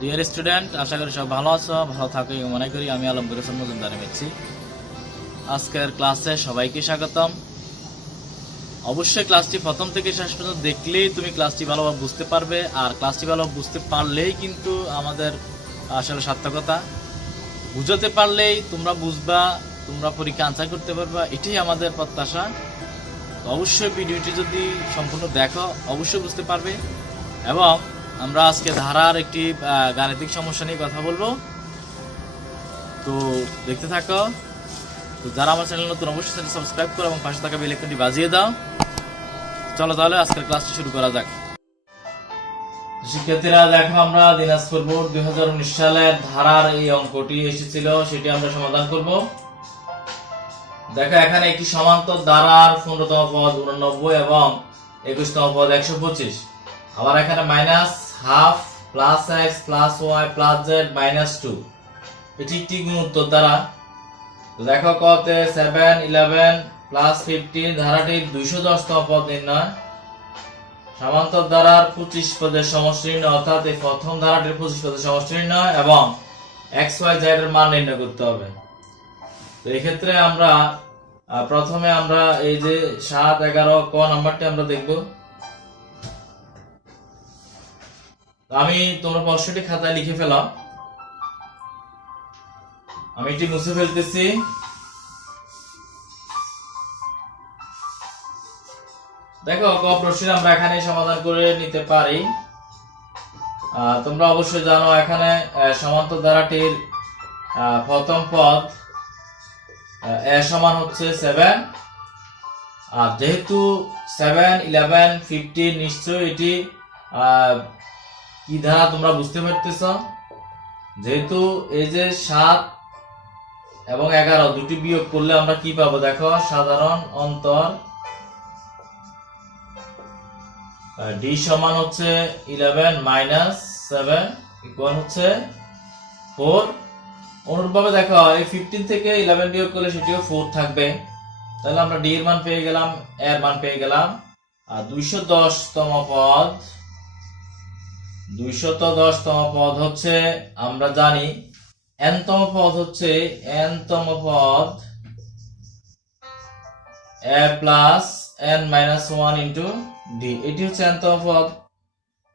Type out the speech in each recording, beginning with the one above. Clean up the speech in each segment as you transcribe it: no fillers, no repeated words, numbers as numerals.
Dear student, আশা করি সব ভালো আছো, ভালো থাকো এই মনে করি। আমি আলমগীর হোসেন মজুমদার এমএসসি। আজকের ক্লাসে সবাইকে স্বাগতম। অবশ্যই ক্লাসটি প্রথম থেকে শেষ পর্যন্ত দেখলেই তুমি ক্লাসটি ভালোভাবে বুঝতে পারবে, আর ক্লাসটি ভালোভাবে বুঝতে পারলেই কিন্তু আমাদের আসলে সার্থকতা। বুঝাতে পারলেই তোমরা বুঝবা, তোমরা পরীক্ষা আনসার করতে পারবা, এটাই আমাদের প্রত্যাশা। তো অবশ্যই ভিডিওটি যদি সম্পূর্ণ দেখো অবশ্যই বুঝতে পারবে। এবং আমরা আজকে ধারার একটি গাণিতিক সমস্যা নিয়ে কথা বলবো, তো দেখতে থাকো। তো যারা আমার চ্যানেল নতুন অবশ্যই চ্যানেল সাবস্ক্রাইব করো এবং পাশে থাকা বেল আইকনটি বাজিয়ে দাও। চলো তাহলে আজকের ক্লাসটি শুরু করা যাক। শিক্ষার্থীরা দেখো, আমরা দিনাজপুর বোর্ড 2019 সালের ধারার এই অঙ্কটি এসেছিল, সেটি আমরা সমাধান করব। দেখো, এখানে একটি সমান্তর ধারার 15তম পদ 89 এবং 21তম পদ 125। আবার এখানে minus half plus x plus y plus z minus 2, এটি একটি গুণোত্তর দ্বারা। দেখো কতে 7 11 প্লাস 15 ধারাটির 210তম পদ নির্ণয়। সমান্তর ধারার 25 পদের সমষ্টি নির্ণয়, অর্থাৎ এই প্রথম ধারাটির 25 পদের সমষ্টি নির্ণয় এবং এক্স ওয়াই জেড এর মান নির্ণয় করতে হবে। তো এই ক্ষেত্রে আমরা প্রথমে আমরা এই যে 7 11 ক নাম্বারটি আমরা দেখব। আমি তোমরা প্রশ্নটি খাতায় লিখে ফেলাও, আমি এটি মুছে ফেলতেছি। দেখো, ক প্রশ্ন আমরা এখানে সমাধান করে নিতে পারি। তোমরা অবশ্যই জানো এখানে সমান্তর ধারাটির প্রথম পদ এ সমান হচ্ছে 7, আর যেহেতু 7 11 15 নিশ্চয়ই এটি কি ধারা তোমরা বুঝতে পারতেছ। যেহেতু এই যে 7 এবং 11 দুটি বিয়োগ করলে আমরা কি পাবো, দেখো সাধারণ অন্তর ডি সমান হচ্ছে 11 মাইনাস 7 ইকুয়াল হচ্ছে 4। অনুরূপভাবে দেখো এই 15 থেকে 11 বিয়োগ করলে সেটিও 4 থাকবে। তাহলে আমরা ডি এর মান পেয়ে গেলাম, এর মান পেয়ে গেলাম। আর 210তম পদ, 210তম পদ হচ্ছে আমরা জানি n-তম পদ হচ্ছে n-তম পদ a plus n minus 1 into D, এটি হচ্ছে n-তম পদ।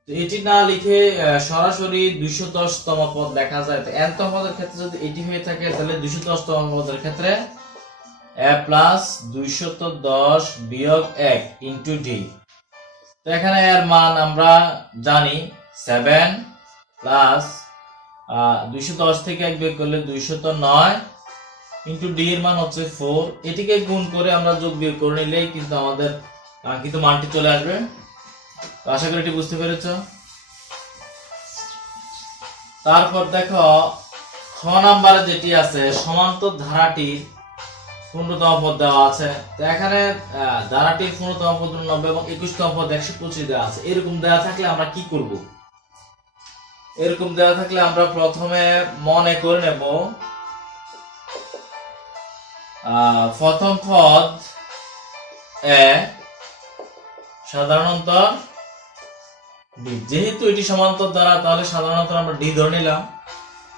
এটি না লিখে সরাসরি 210তম পদ লেখা যায়। তো n-তম পদের ক্ষেত্রে যদি এটি হয়ে থাকে, তাহলে 210তম পদের ক্ষেত্রে a প্লাস 210 বিয়োগ 1 ইন্টু ডি। তো এখানে এর মান আমরা জানি 7 প্লাস 210 থেকে 1 বিয়োগ করলে 209 ইন্টু ডি এর মান হচ্ছে 4। এটিকে গুণ করে আমরা যোগ বিয়োগ করে নিলেই কিন্তু আমাদের কিন্তু মানটি চলে আসবে। তো আশা করি এটি বুঝতে পেরেছো। তারপর দেখো খ নাম্বারে যেটি আছে, সমান্তর ধারাটির 15তম পদ দেওয়া আছে। তো এখানে ধারাটির 15তম পদ 90 এবং 21তম পদ 125 দেওয়া আছে। এরকম দেওয়া থাকলে আমরা কি করব? এরকম দেওয়া থাকলে আমরা প্রথমে মনে করে নেব প্রথম পদ এ সাধারণ অন্তর ডি। যেহেতু এটি সমান্তর দ্বারা, তাহলে সাধারণ অন্তর আমরা ডি ধরে নিলাম।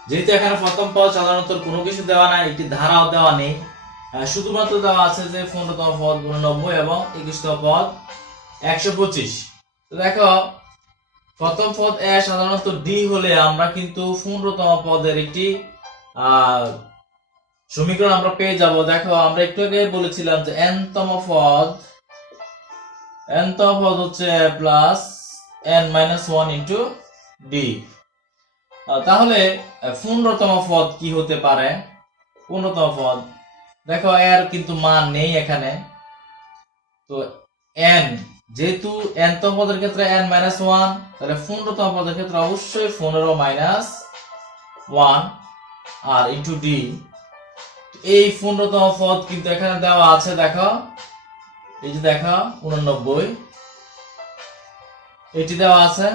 যেহেতু এখানে প্রথম পদ সাধারণ অন্তর কোনো কিছু দেওয়া নাই, একটি ধারাও দেওয়া নেই, শুধুমাত্র দেওয়া আছে যে 15তম পদ 89 এবং 21তম পদ 125। তো দেখো, প্রথম পদ এ সাধারণত ডি হলে আমরা কিন্তু 15তম পদের একটি সমীকরণ আমরা পেয়ে যাব। দেখো, আমরা একটু আগে বলেছিলাম যে n-তম পদ হচ্ছে a plus n minus 1 into D. তাহলে 15তম পদ কি হতে পারে? 15তম পদ দেখো, এর কিন্তু মান নেই এখানে। তো n, যেহেতু n-তম পদের ক্ষেত্রে n মাইনাস 1, তাহলে 15তম পদের ক্ষেত্রে অবশ্যই 15 মাইনাস 1 আর ইন্টু ডি। এই 15তম পদ কিন্তু এখানে দেওয়া আছে। দেখো, এই যে দেখো 89 এটি দেওয়া আছে।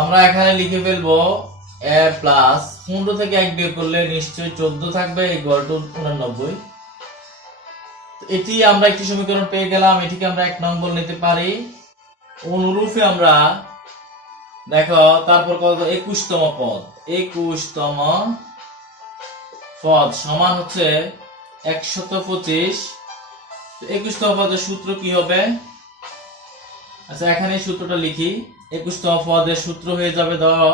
আমরা এখানে লিখে ফেলবো a প্লাস 15 থেকে 1 বিয়োগ করলে নিশ্চয়ই 14 থাকবে ইকুয়াল টু 89। এটি আমরা একটি সমীকরণ পেয়ে গেলাম, এটিকে আমরা 1 নং বলে নিতে পারি। অনুরূপে আমরা দেখো তারপর কত 21তম পদ, 21তম পদ সমান হচ্ছে 125। 21তম পদের সূত্র কি হবে? আচ্ছা এখানে সূত্রটা লিখি। 21তম পদের সূত্র হয়ে যাবে, ধরো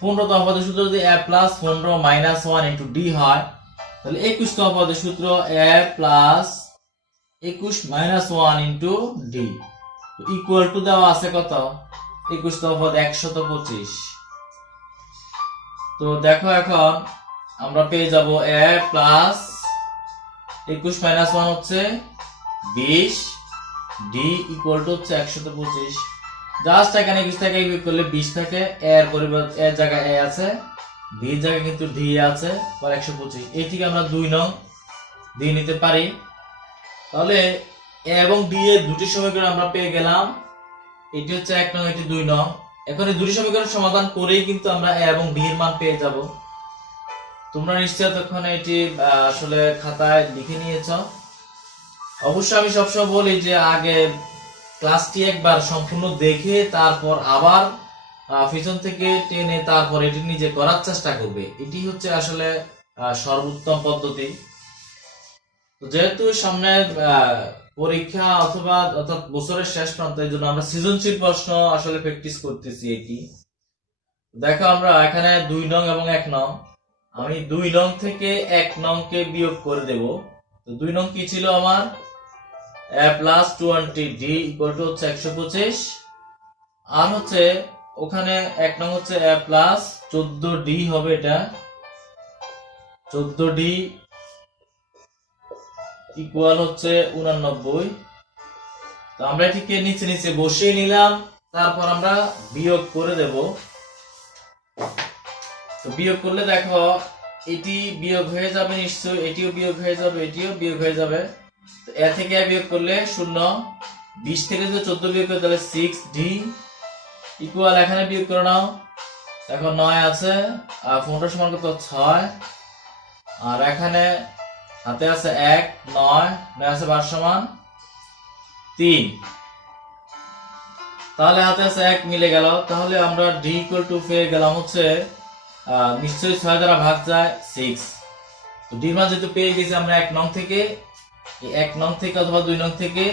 15তম পদের সূত্র যদি a plus 15 minus 1 into d হয়, তাহলে 21তম পদের সূত্র a plus 21 minus 1 into d equal to দেওয়া আছে কত? 21তম পদ 125। তো দেখো এখন আমরা পেয়ে যাব a প্লাস 21 মাইনাস 1 হচ্ছে 20, d ইকুয়াল টু হচ্ছে 125। জাস্ট এখানে 20 থেকে বিয়োগ করলে 20 থেকে a এর পরিবর্তে এর জায়গায় a আছে, d এর জায়গায় কিন্তু d আছে, পর 125। এই থেকে আমরা 2 নং দিয়ে নিতে পারি। তাহলে a এবং d এর দুটি সমীকরণ আমরা পেয়ে গেলাম। এটি হচ্ছে 1 নং, এটি 2 নং। এখন এই দুটি সমীকরণ সমাধান করেই কিন্তু আমরা a এবং d এর মান পেয়ে যাব। তোমরা নিশ্চয়ই তখন এটি আসলে খাতায় লিখে নিয়েছো। অবশ্যই আমি সবসময় বলি যে আগে ক্লাসটি একবার সম্পূর্ণ দেখে তারপর আবার পিছন থেকে টেনে তারপর এটি নিজে করার চেষ্টা করবে, এটি হচ্ছে আসলে সর্বোত্তম পদ্ধতি। যেহেতু সামনে পরীক্ষা অথবা অর্থাৎ বছরের শেষ প্রান্তে, এই জন্য আমরা সৃজনশীল প্রশ্ন আসলে প্র্যাকটিস করতেছি। এটি দেখো আমরা এখানে 2 নং এবং 1 নং, আমি 2 নং থেকে 1 নং কে বিয়োগ করে দেব। তো 2 নং কি ছিল আমার? a plus 20d equal to হচ্ছে 125, আর হচ্ছে ওখানে 1 নং হচ্ছে a প্লাস 14d হবে, এটা 14d ইকুয়াল হচ্ছে 89। তো আমরা এটিকে নিচে নিচে বসিয়ে নিলাম, তারপর আমরা বিয়োগ করে দেব। তো বিয়োগ করলে দেখো এটি বিয়োগ হয়ে যাবে নিশ্চয়ই, এটিও বিয়োগ হয়ে যাবে, এটিও বিয়োগ হয়ে যাবে। তো এ থেকে এ বিয়োগ করলে 0, 20 থেকে যদি 14 বিয়োগ করে তাহলে 6d ইকুয়াল, এখানে বিয়োগ করে নাও। এখন 9 আছে আর 15 সমান কত? 6। আর এখানে হাতে আছে 1, 9 আছে 12 সমান 3। তাহলে হাতে আছে 1 মিলে গেল। তাহলে আমরা d ইকুয়াল টু পেয়ে গেলাম হচ্ছে নিশ্চয়ই 6 দ্বারা ভাগ যায় 6। তো d মান যেহেতু পেয়ে গেছি আমরা 1 নং থেকে, এই 1 নং থেকে অথবা 2 নং থেকে,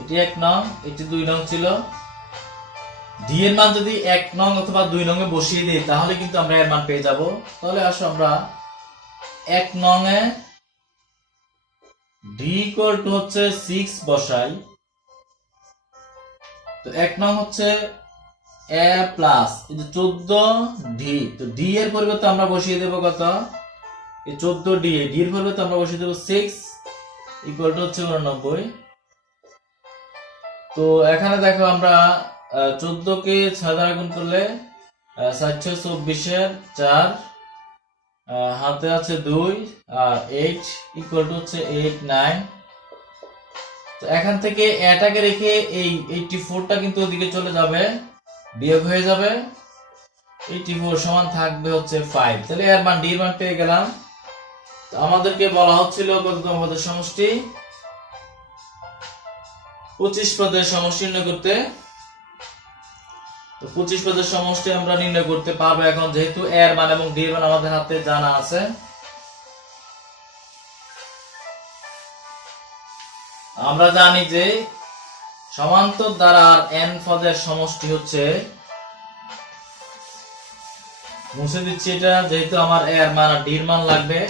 এটি 1 নং এটি 2 নং ছিল। d এর মান যদি 1 নং অথবা 2 নং এ বসিয়ে দিই তাহলে কিন্তু আমরা এর মান পেয়ে যাব। তাহলে আসো আমরা 1 নং এ d ইকুয়াল টু হচ্ছে 6 বসাই। তো 1 নং হচ্ছে a প্লাস এই যে 14d, তো d এর পরিবর্তে আমরা বসিয়ে দেব কত? এই 14d, d এর পরিবর্তে আমরা বসিয়ে দেব 6 ইকুয়াল টু হচ্ছে 89। তো এখানে দেখো আমরা 14 কে 6 দ্বারা গুণ করলে 424 এর 4, হাতে আছে 2 আর 8 ইকুয়াল টু হচ্ছে 8, 9। তো এখান থেকে এটাকে রেখে এই 84টা কিন্তু ওদিকে চলে যাবে, বিয়োগ হয়ে যাবে। 84 সমান থাকবে হচ্ছে 5। তাহলে এর মান d এর মান পেয়ে গেলাম। তো আমাদেরকে বলা হচ্ছিল কততম পদের সমষ্টি? 25 পদের সমষ্টি নির্ণয় করতে। তো 25 পদের সমষ্টি আমরা নির্ণয় করতে পারবো এখন, যেহেতু এর মান এবং d এর মান আমাদের হাতে জানা আছে। আমরা জানি যে সমান্তর দ্বারার n পদের সমষ্টি হচ্ছে, মুছে দিচ্ছি এটা যেহেতু আমার এর মান আর d এর মান লাগবে।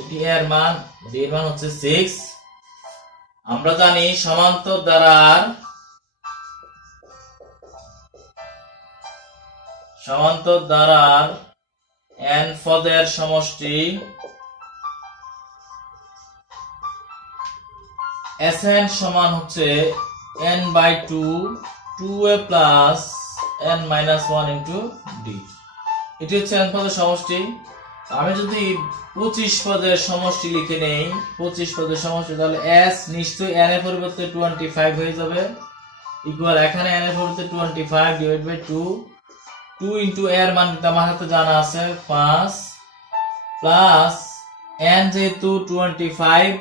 এটি এর মান, d এর মান হচ্ছে 6। আমরা জানি সমান্তর দ্বারার n পদের সমষ্টি Sn সমান হচ্ছে n/2 2a plus n minus 1 into d। এটি হচ্ছে n পদের সমষ্টি। আমি যদি 25 পদের সমষ্টি লিখে নেই, 25 পদের সমষ্টি, তাহলে s নিশ্চয়ই n এর পরিবর্তে 25 হয়ে যাবে ইকুয়াল, এখানে n এর পরিবর্তে 25 ডিভাইড বাই 2, 2 ইনটু এর মান আমার হাতে জানা আছে 5 প্লাস n যেহেতু 25,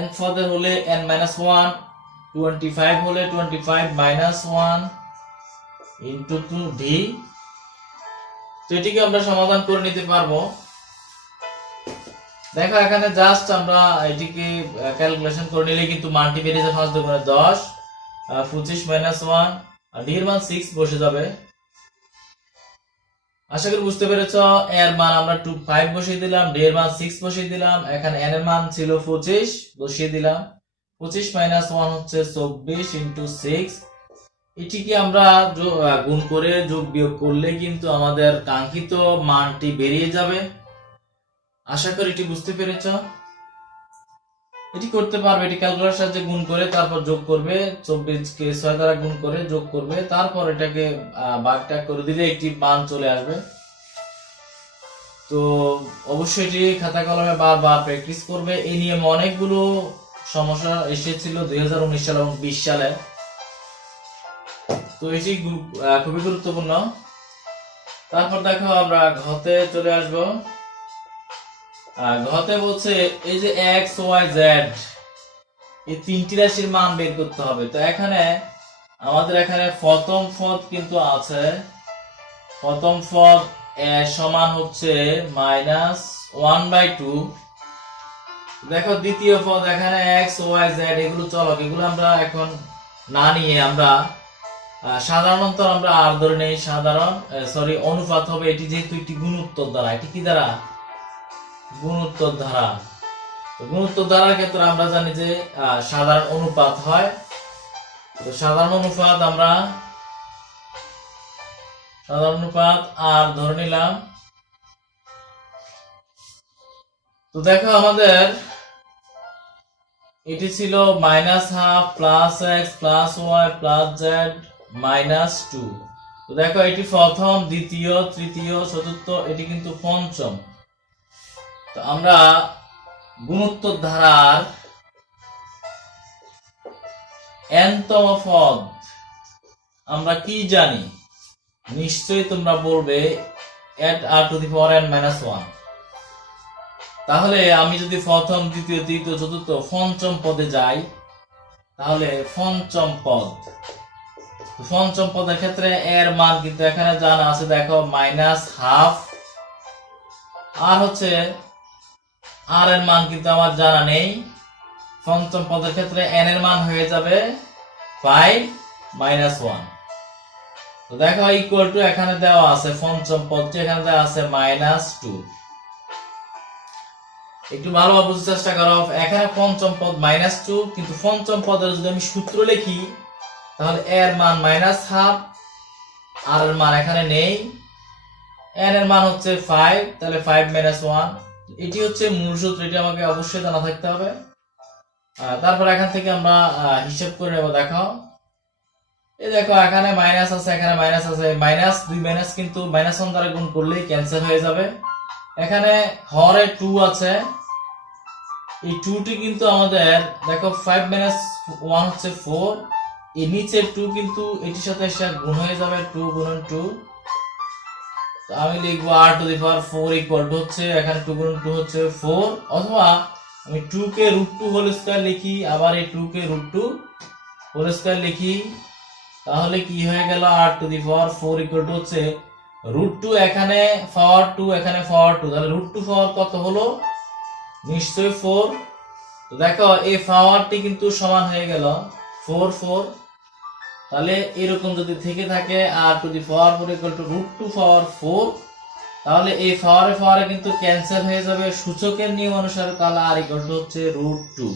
n পদের হলে n minus 1, 25 হলে 25 minus 1 ইন্টু 2d। তো এটিকে আমরা সমাধান করে নিতে পারবো। দেখো এখানে জাস্ট আমরা এটিকে ক্যালকুলেশন করে নিলে কিন্তু মানটি বেরিয়ে যাবে 5 দুগুণে 10, 25 মাইনাস 1, আর d এর মান 6 বসে যাবে। আশা করি বুঝতে পেরেছ। এর মান আমরা 5 বসিয়ে দিলাম, d এর মান 6 বসিয়ে দিলাম, এখানে n এর মান ছিল 25 বসিয়ে দিলাম। 25 মাইনাস 1 হচ্ছে 24 ইন্টু 6। এটিকে আমরা গুণ করে যোগ বিয়োগ করলে কিন্তু আমাদের কাঙ্ক্ষিত মানটি বেরিয়ে যাবে। আশা করি এটি বুঝতে পেরেছ। এটি করতে পারবে, এটি ক্যালকুলেটরের সাহায্যে গুণ করে তারপর যোগ করবে, 24 কে 6 দ্বারা গুণ করে যোগ করবে, তারপর এটাকে ভাগটা করে দিলে একটি মান চলে আসবে। তো অবশ্যই এটি খাতা কলমে বারবার প্র্যাকটিস করবে। এই নিয়ে অনেকগুলো সমস্যা এসেছিল 2019 সালে এবং 20 সালে। তো এটি খুবই গুরুত্বপূর্ণ। তারপর দেখো আমরা ঘতে চলে আসব। ঘতে বলছে এই যে x y z এই তিনটি রাশির মান বের করতে হবে। তো এখানে আমাদের এখানে প্রথম পদ কিন্তু আছে, প্রথম পদ সমান হচ্ছে -1/2। দেখো দ্বিতীয় পদ এখানে x y z এগুলো চলক, এগুলো আমরা এখন না নিয়ে আমরা সাধারণত আমরা আর ধরে নেই, সাধারণ অনুপাত হবে। এটি যেহেতু একটি গুণোত্তর ধারা, এটি কি ধারা? গুণোত্তর ধারা। গুণোত্তর ধারার ক্ষেত্রে আমরা জানি যে সাধারণ অনুপাত হয়। তো সাধারণ অনুপাত আমরা আর ধরে নিলাম। তো দেখো আমাদের এটি ছিল -1/2 plus x plus y plus z -2। তো দেখো এটি প্রথম, দ্বিতীয়, তৃতীয়, চতুর্থ, এটি কিন্তু পঞ্চম। তো আমরা গুণোত্তর ধারার nতম পদ আমরা কি জানি? নিশ্চয়ই তোমরা বলবে r⁻n-1। তাহলে আমি যদি প্রথম, দ্বিতীয়, তৃতীয়, চতুর্থ, পঞ্চম পদে যাই, তাহলে পঞ্চম পদের ক্ষেত্রে এর মান কিন্তু এখানে জানা আছে। দেখো -1/2, আর হচ্ছে আর এর মান কিন্তু আমার জানা নেই। পঞ্চম পদের ক্ষেত্রে n এর মান হয়ে যাবে 5 - 1। তো দেখো ইকুয়াল টু এখানে দেওয়া আছে, পঞ্চম পদটি এখানে দেওয়া আছে -2। একটু ভালোভাবে বুঝতে চেষ্টা করো। এখানে পঞ্চম পদ -2, কিন্তু পঞ্চম পদের যদি আমি সূত্র লিখি তাহলে এর মান -1/2, আর এর মান এখানে নেই, n এর মান হচ্ছে 5, তাহলে 5 - 1। এটি হচ্ছে মূল সূত্র, এটি আমাকে অবশ্যই জানা থাকতে হবে। তারপর এখান থেকে আমরা হিসাব করে নেব। দেখো এই দেখো এখানে মাইনাস আছে, এখানে মাইনাস আছে, -2 মাইনাস কিন্তু -1 দ্বারা গুণ করলেই ক্যান্সেল হয়ে যাবে। এখানে হরে 2 আছে, এই 2টি কিন্তু আমাদের দেখো 5 - 1 হচ্ছে 4, এই নিচের 2 কিন্তু এটির সাথে এসে গুণ হয়ে যাবে, 2 গুণন 2। তো আমি লিখবো r⁴ ইকুয়াল টু হচ্ছে এখানে 2 গুণন 2 হচ্ছে 4, অথবা আমি 2 কে √2 হোল স্কয়ার লিখি, আবার এই 2 কে √2 হোল স্কয়ার লিখি, তাহলে কি হয়ে গেল? r⁴ ইকুয়াল টু হচ্ছে √2 এখানে পাওয়ার 2, এখানে পাওয়ার 2, তাহলে √2 পাওয়ার কত হলো? নিশ্চয়ই 4। তো দেখো এই পাওয়ারটি কিন্তু সমান হয়ে গেল 4। তাহলে এরকম যদি থেকে থাকে r⁴ ইকুয়াল টু √2 পাওয়ার 4, তাহলে এই পাওয়ারে কিন্তু ক্যান্সেল হয়ে যাবে সূচকের নিয়ম অনুসারে, তাহলে r ইকুয়াল টু হচ্ছে √2।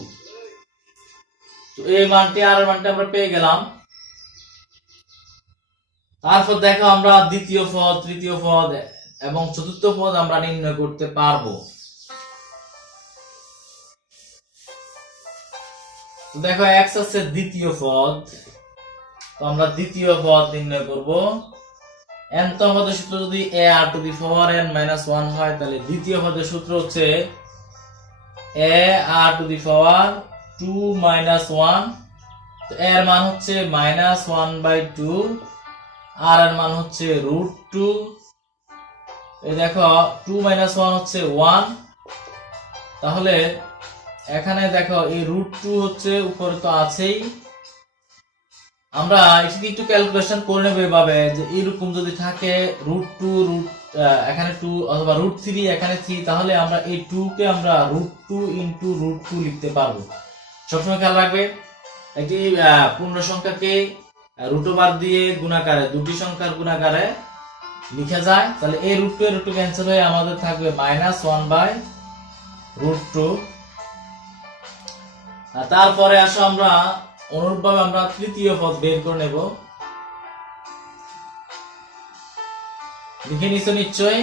তো এই মানটি, আর এর মানটি আমরা পেয়ে গেলাম। তারপর দেখো আমরা দ্বিতীয় পদ, তৃতীয় পদ এবং চতুর্থ পদ আমরা নির্ণয় করতে পারবো। দেখো x আছে দ্বিতীয় পদ, তো আমরা দ্বিতীয় পদ নির্ণয় করব। nতম পদের সূত্র যদি ar⁻n-1 হয়, তাহলে দ্বিতীয় পদের সূত্র হচ্ছে ar⁻2 - 1। তো এর মান হচ্ছে -1/2, আর এর মান হচ্ছে √2। এই দেখো 2 - 1 হচ্ছে 1, তাহলে এখানে দেখো এই √2 হচ্ছে উপরে তো আছেই, আমরা এটি একটু ক্যালকুলেশন করে নেব এভাবে যে এরকম যদি থাকে √2 এখানে 2 অথবা √3 এখানে 3, তাহলে আমরা এই 2 কে আমরা √2 ইনটু √2 লিখতে পারবো। সবসময় খেয়াল রাখবে একটি পূর্ণ সংখ্যাকে √ওভার দিয়ে গুণাকারে, দুটি সংখ্যার গুণাকারে লিখা যায়, তাহলে এই √2 এর √2 ক্যান্সেল হয়ে আমাদের থাকবে -1/√2। তারপরে আসো আমরা অনুরূপভাবে আমরা তৃতীয় পদ বের করে নেব। লিখে নিছো নিশ্চয়ই?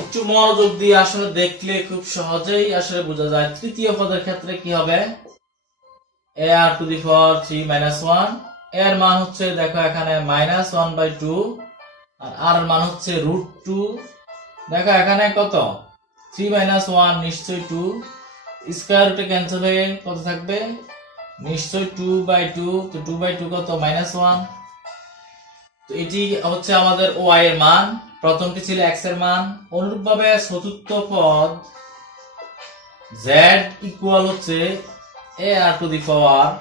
একটু মনোযোগ দিয়ে আসলে দেখলে খুব সহজেই আসলে বোঝা যায়। তৃতীয় পদের ক্ষেত্রে কি হবে, ar⁻³ - 1 এর মান হচ্ছে দেখো এখানে -1/2 আর এর মান হচ্ছে √2। দেখো এখানে কত 3 - 1 নিশ্চয়ই 2, স্কয়ার রুটে ক্যান্সেল হয়ে কত থাকবে নিশ্চয়ই 2/2, তো 2/2 কত -1। তো এটি হচ্ছে আমাদের y এর মান, প্রথমটি ছিল x এর মান। অনুরূপভাবে চতুর্থ পদ z ইকুয়াল হচ্ছে ar⁻,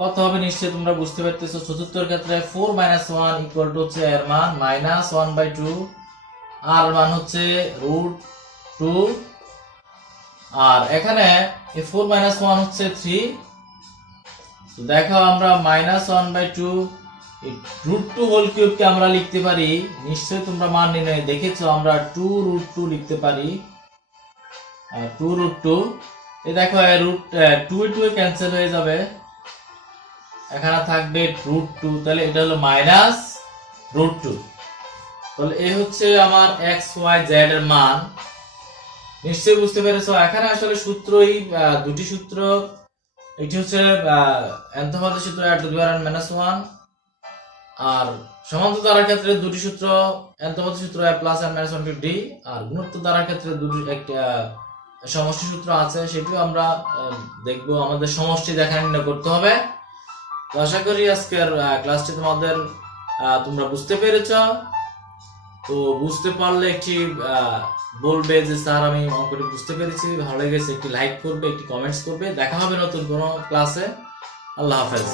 কত হবে নিশ্চয়ই তোমরা বুঝতে পারতেছো। চতুর্থের ক্ষেত্রে 4 - 1 ইকুয়াল টু হচ্ছে এর মান -1/2, আর মান হচ্ছে √2, আর এখানে 4 - 1 হচ্ছে 3। তো দেখো আমরা -1/2 √2 হোল কিউব কে আমরা লিখতে পারি, নিশ্চয়ই তোমরা মান নির্ণয় দেখেছো, আমরা 2√2 লিখতে পারি। 2√2, এই দেখো 2 এ ক্যান্সেল হয়ে যাবে, এখানে থাকবে √2, তাহলে এটা হলো -√2। তাহলে এই হচ্ছে আমার x y z এর মান, নিশ্চয়ই বুঝতে পেরেছো। এখানে আসলে সূত্রই দুটি সূত্র, এটি হচ্ছে nth পদের সূত্র a⁻n-1, আর সমান্তর দ্বারার ক্ষেত্রে দুটি সূত্র, nth পদের সূত্র a+n-1d, আর গুণোত্তর দ্বারার ক্ষেত্রে দুটি একটা সমষ্টি সূত্র আছে, সেটিও আমরা দেখব। আমাদের সমষ্টি দেখা নির্ণয় করতে হবে। তো আশা করি আজকের ক্লাসটি তোমাদের তোমরা বুঝতে পেরেছো। তো বুঝতে পারলে একটি বলবে যে স্যার আমি অঙ্কটি বুঝতে পেরেছি, ভালো লেগেছে, একটি লাইক করবে, একটি কমেন্টস করবে। দেখা হবে নতুন কোনো ক্লাসে। আল্লাহ হাফেজ।